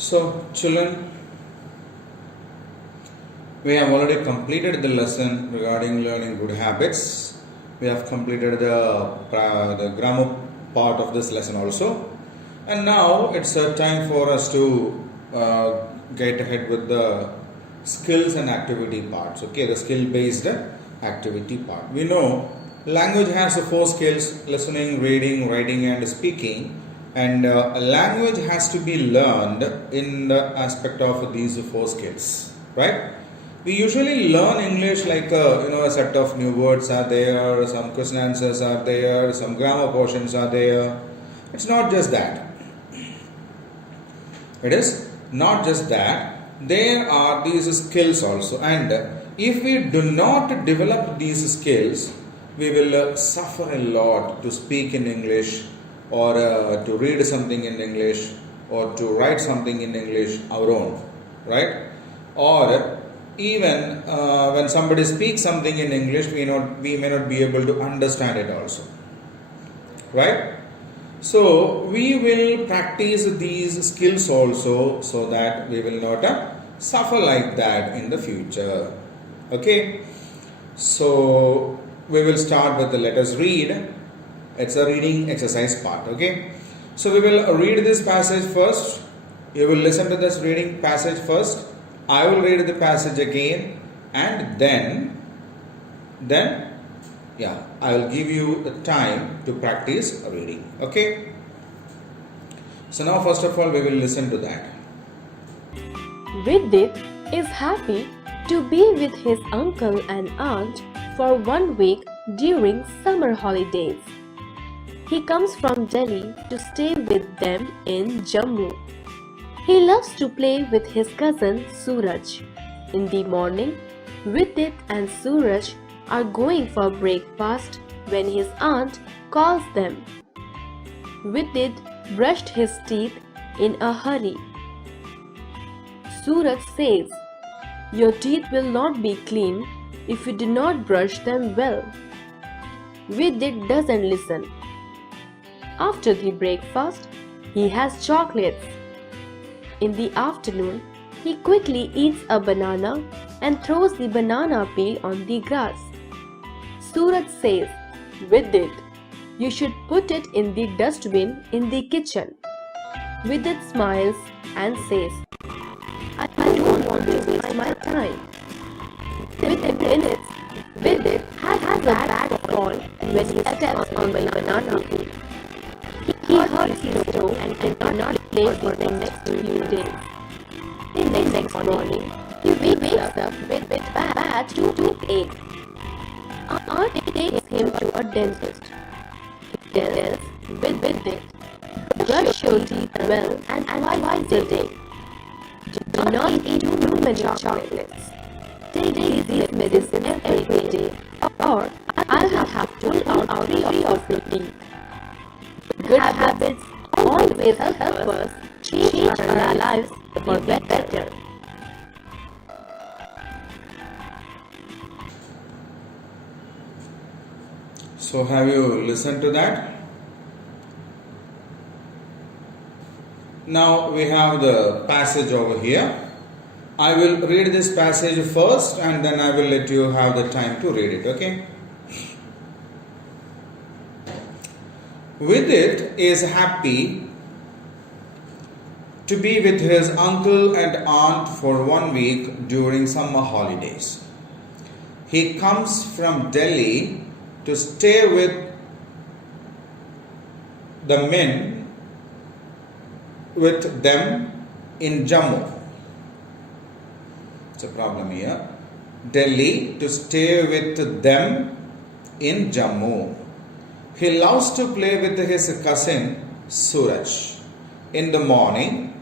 So, children, we have already completed the lesson regarding learning good habits. We have completed the grammar part of this lesson also. And now it's a time for us to get ahead with the skills and activity parts. Okay, the skill based activity part. We know language has four skills: listening, reading, writing, and speaking. And a language has to be learned in the aspect of these four skills, right? We usually learn English like a set of new words are there, some question answers are there, some grammar portions are there. It's not just that. It is not just that. There are these skills also, and if we do not develop these skills, we will suffer a lot to speak in English, or to read something in English, or to write something in English our own, right? Or even when somebody speaks something in English, we may not be able to understand it also, right? So we will practice these skills also, so that we will not suffer like that in the future. Okay, so we will start with the let us read. It's a reading exercise part. Okay, so we will read this passage first. You will listen to this reading passage first. I will read the passage again, and then I will give you the time to practice reading. Okay, so now first of all we will listen to that. Vidit is happy to be with his uncle and aunt for 1 week during summer holidays. He comes from Delhi to stay with them in Jammu. He loves to play with his cousin Suraj. In the morning, Vidit and Suraj are going for breakfast when his aunt calls them. Vidit brushed his teeth in a hurry. Suraj says, "Your teeth will not be clean if you do not brush them well." Vidit doesn't listen. After the breakfast, he has chocolates. In the afternoon, he quickly eats a banana and throws the banana peel on the grass. Suraj says, "Vidit, you should put it in the dustbin in the kitchen." Vidit smiles and says, I don't want to waste my time." Within minutes, Vidit has a bad fall when he steps on the banana peel. He hurts his toe and cannot play for the next few days. The next morning, he wakes up with bad toothache. Aunt takes him to a dentist. He tells Vidit, "Brush your teeth well and twice a day. Do not eat too many chocolates. Take these medicines every day, or I'll have to pull out 3 of your teeth." Good habits always help us change our lives for the better. So have you listened to that? Now we have the passage over here. I will read this passage first, and then I will let you have the time to read it. Okay? Vidit is happy to be with his uncle and aunt for 1 week during summer holidays. He comes from Delhi to stay with them in Jammu. It's a problem here. Delhi to stay with them in Jammu. He loves to play with his cousin Suraj. In the morning,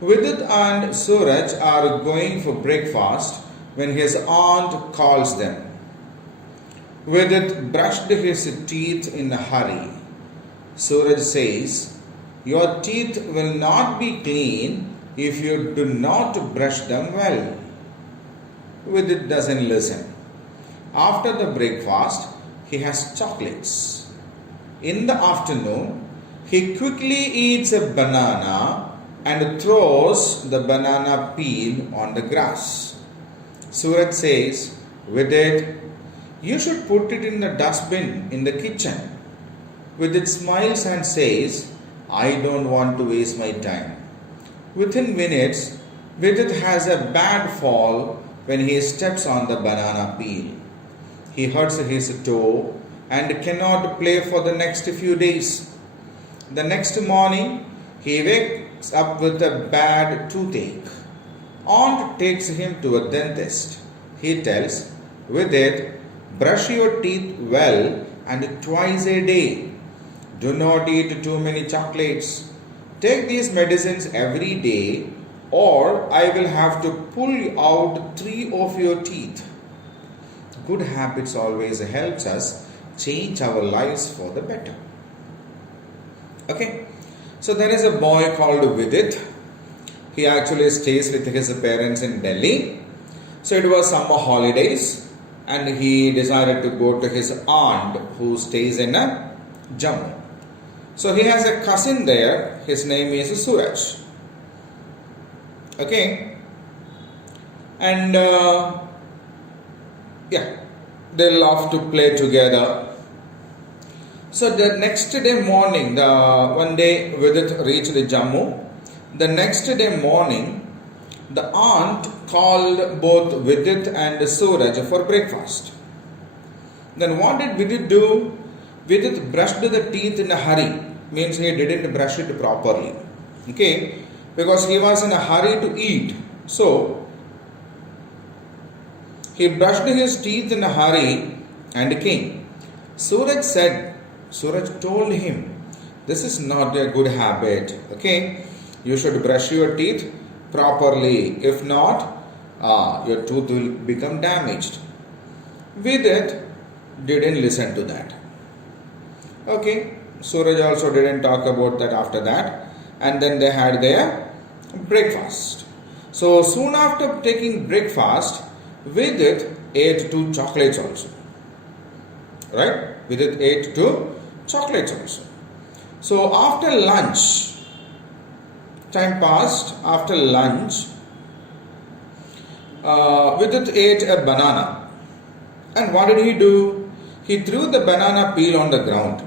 Vidit and Suraj are going for breakfast when his aunt calls them. Vidit brushed his teeth in a hurry. Suraj says, "Your teeth will not be clean if you do not brush them well." Vidit doesn't listen. After the breakfast, he has chocolates. In the afternoon, he quickly eats a banana and throws the banana peel on the grass. Suraj says, Vidit, you should put it in the dustbin in the kitchen. Vidit smiles and says, I don't want to waste my time. Within minutes, Vidit has a bad fall when he steps on the banana peel. He hurts his toe and cannot play for the next few days. The next morning, he wakes up with a bad toothache. Aunt takes him to a dentist. He tells, Vidit, brush your teeth well and twice a day. Do not eat too many chocolates. Take these medicines every day, or I will have to pull out 3 of your teeth. Good habits always helps us change our lives for the better. Okay, so there is a boy called Vidit. He actually stays with his parents in Delhi. So it was summer holidays, and he decided to go to his aunt who stays in Jammu. So he has a cousin there. His name is Suraj. Okay, and they love to play together. So the next day morning, one day Vidit reached Jammu. The next day morning, the aunt called both Vidit and Suraj for breakfast. Then what did Vidit do? Vidit brushed the teeth in a hurry. Means he didn't brush it properly. Okay, because he was in a hurry to eat. So he brushed his teeth in a hurry and came. Suraj told him, this is not a good habit. Okay, you should brush your teeth properly. If not, your tooth will become damaged. Vidit didn't listen to that. Okay, Suraj also didn't talk about that after that. And then they had their breakfast. So soon after taking breakfast, Vidit ate 2 chocolates also. Right? Vidit ate 2 chocolates also. So after lunch, time passed. After lunch, Vidit ate a banana. And what did he do? He threw the banana peel on the ground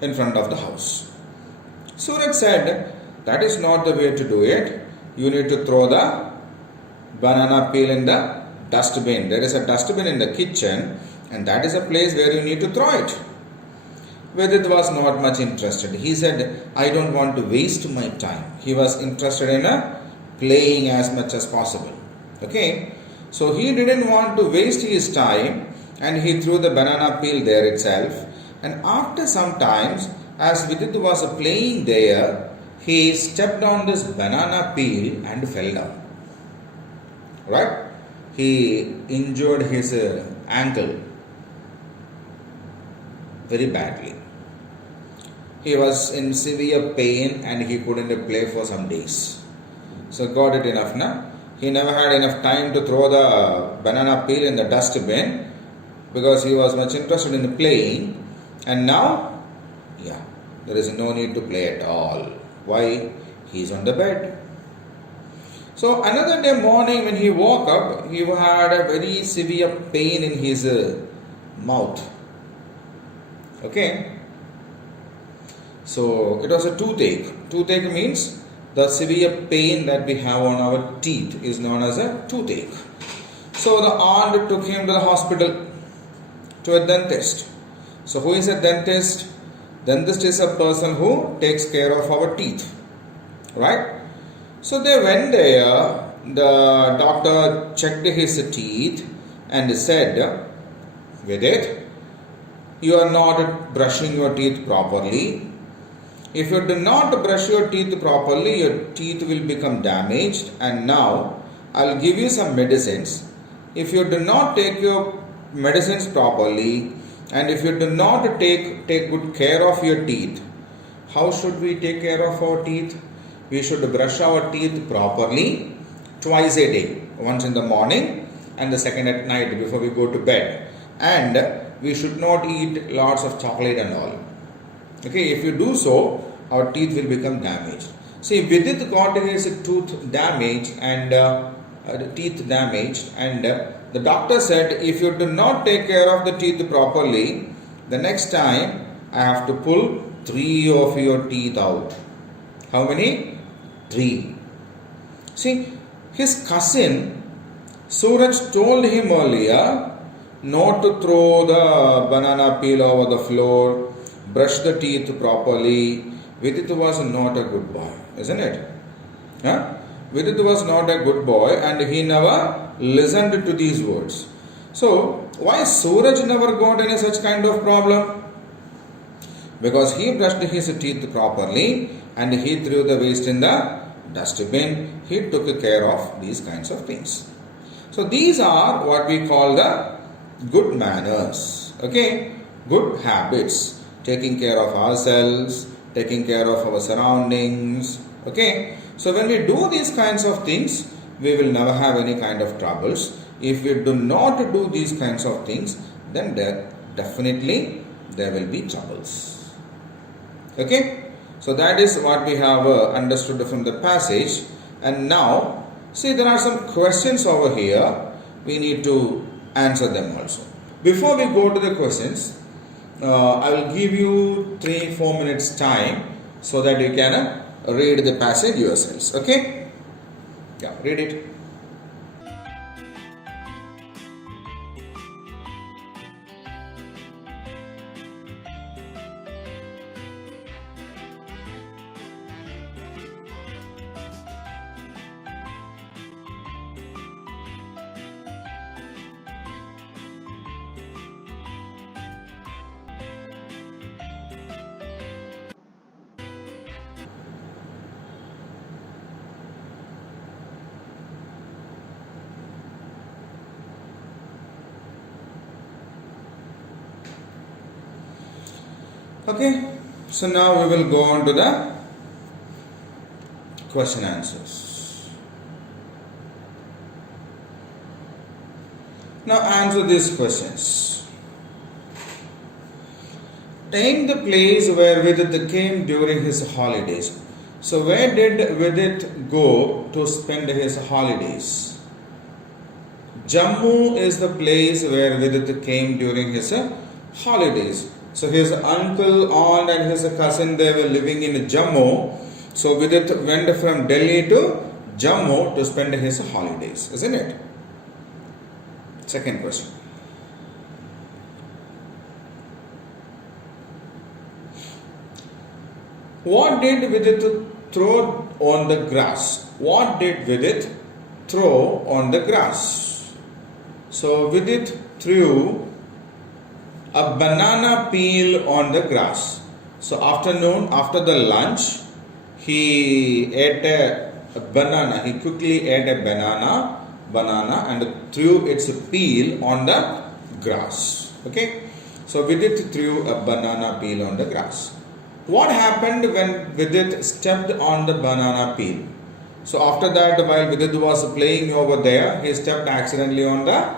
in front of the house. Suraj said, that is not the way to do it. You need to throw the banana peel in the dustbin. There is a dustbin in the kitchen, and that is a place where you need to throw it. Vidit was not much interested. He said, I don't want to waste my time. He was interested in playing as much as possible. Okay, so he didn't want to waste his time, and he threw the banana peel there itself. And after some times, as Vidit was playing there, he stepped on this banana peel and fell down. Right? He injured his ankle very badly. He was in severe pain and he couldn't play for some days. So got it enough now. He never had enough time to throw the banana peel in the dustbin because he was much interested in playing. And now, there is no need to play at all. Why? He is on the bed. So another day morning when he woke up, he had a very severe pain in his mouth. Okay. So it was a toothache. Toothache means the severe pain that we have on our teeth is known as a toothache. So the aunt took him to the hospital, to a dentist. So who is a dentist? Dentist is a person who takes care of our teeth. Right? So they went there. The doctor checked his teeth and said, Vidit, you are not brushing your teeth properly. If you do not brush your teeth properly, your teeth will become damaged. And now I'll give you some medicines. If you do not take your medicines properly, and if you do not take good care of your teeth, how should we take care of our teeth? We should brush our teeth properly twice a day. Once in the morning and the second at night before we go to bed. And we should not eat lots of chocolate and all. Okay, if you do so, our teeth will become damaged. See, Vidit got his tooth damaged and teeth damaged, and the doctor said, if you do not take care of the teeth properly, the next time I have to pull 3 of your teeth out. How many? 3. See, his cousin Suraj told him earlier not to throw the banana peel over the floor, brush the teeth properly. Vidit was not a good boy, isn't it? Huh? Vidit was not a good boy and he never listened to these words. So, why Suraj never got any such kind of problem? Because he brushed his teeth properly and he threw the waste in the dustbin. He took care of these kinds of things. So, these are what we call the good manners. Okay? Good habits. Taking care of ourselves, taking care of our surroundings. Okay? So when we do these kinds of things, we will never have any kind of troubles. If we do not do these kinds of things, then definitely there will be troubles. Okay? So that is what we have understood from the passage. And now, see, there are some questions over here. We need to answer them also. Before we go to the questions, I will give you 3-4 minutes time so that you can read the passage yourselves. Okay? Yeah, read it. Okay, so now we will go on to the question answers. Now answer these questions. Name the place where Vidit came during his holidays. So where did Vidit go to spend his holidays? Jammu is the place where Vidit came during his holidays. So his uncle, aunt and his cousin, they were living in Jammu. So Vidit went from Delhi to Jammu to spend his holidays, isn't it? Second question. What did Vidit throw on the grass? What did Vidit throw on the grass? So Vidit threw a banana peel on the grass. So afternoon, after the lunch, he ate a banana. He quickly ate a banana and threw its peel on the grass. Okay. So Vidit threw a banana peel on the grass. What happened when Vidit stepped on the banana peel? So after that, while Vidit was playing over there, he stepped accidentally on the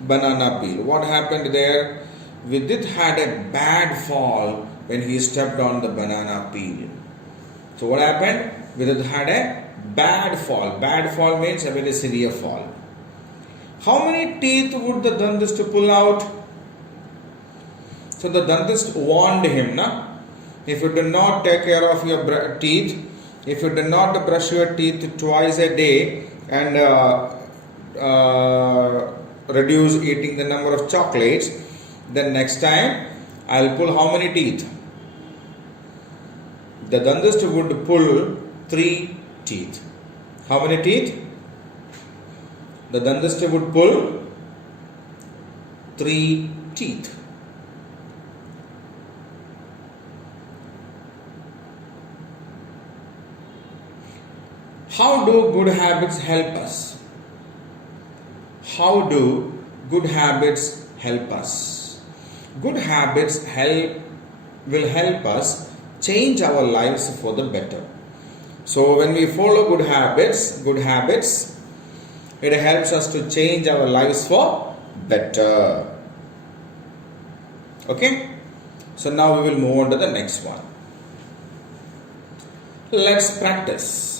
banana peel. What happened there? Vidit had a bad fall when he stepped on the banana peel. So what happened? Vidit had a bad fall. Bad fall means a very severe fall. How many teeth would the dentist pull out? So the dentist warned him, na? If you do not take care of your teeth, if you do not brush your teeth twice a day and reduce eating the number of chocolates, then next time I'll pull how many teeth? The dentist would pull 3 teeth. How many teeth? The dentist would pull 3 teeth. How do good habits help us? How do good habits help us? Good habits will help us change our lives for the better. So when we follow good habits, it helps us to change our lives for better. Okay? So now we will move on to the next one. Let's practice.